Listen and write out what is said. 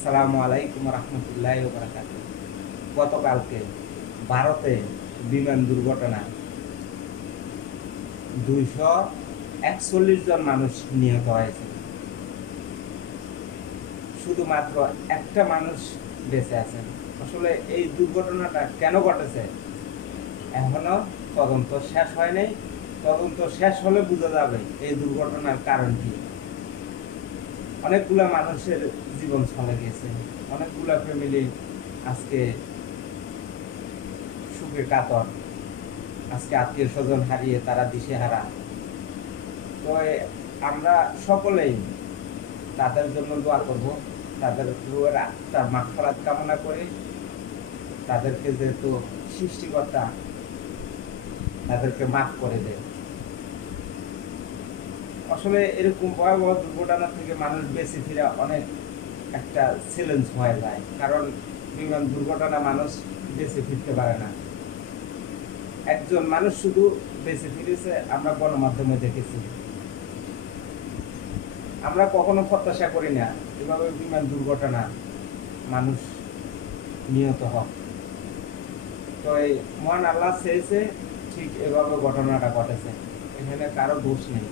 আসসালামু আলাইকুম রহমতুল্লাহি ওয়া বারাকাতুহু। গতকালকে ভারতে বিমান দুর্ঘটনা 241 জন মানুষ নিহত হয়েছে। শুধুমাত্র একটা মানুষ বেঁচে আছেন। আসলে এই দুর্ঘটনাটা কেন ঘটেছে এখনো তদন্ত শেষ হয় নাই। তদন্ত শেষ হলে বোঝা যাবে এই দুর্ঘটনার কারণ কি। অনেকগুলা মানুষের জীবন চলে গেছে, অনেকগুলা ফ্যামিলি আজকে সুখে কাতর, আজকে আত্মীয় স্বজন হারিয়ে তারা দিশেহারা। তো আমরা সকলেই তাদের জন্য দোয়া করব, তাদের রুহের আত্মার মাগফিরাত কামনা করে। তাদেরকে যেহেতু সৃষ্টিকর্তা তাদেরকে মাফ করে দেয়। আসলে এরকম ভয়াবহ দুর্ঘটনা থেকে মানুষ বেঁচে ফিরা অনেক একটা চ্যালেঞ্জ হয়ে যায়, কারণ বিমান দুর্ঘটনা মানুষ বেঁচে ফিরতে পারে না। একজন মানুষ শুধু বেঁচে ফিরেছে, আমরা গণমাধ্যমে দেখেছি। আমরা কখনো প্রত্যাশা করি না এভাবে বিমান দুর্ঘটনা মানুষ নিহত হোক। তো এই মহান আল্লাহ চেয়েছে ঠিক এভাবে ঘটনাটা ঘটেছে, এখানে কারো দোষ নেই।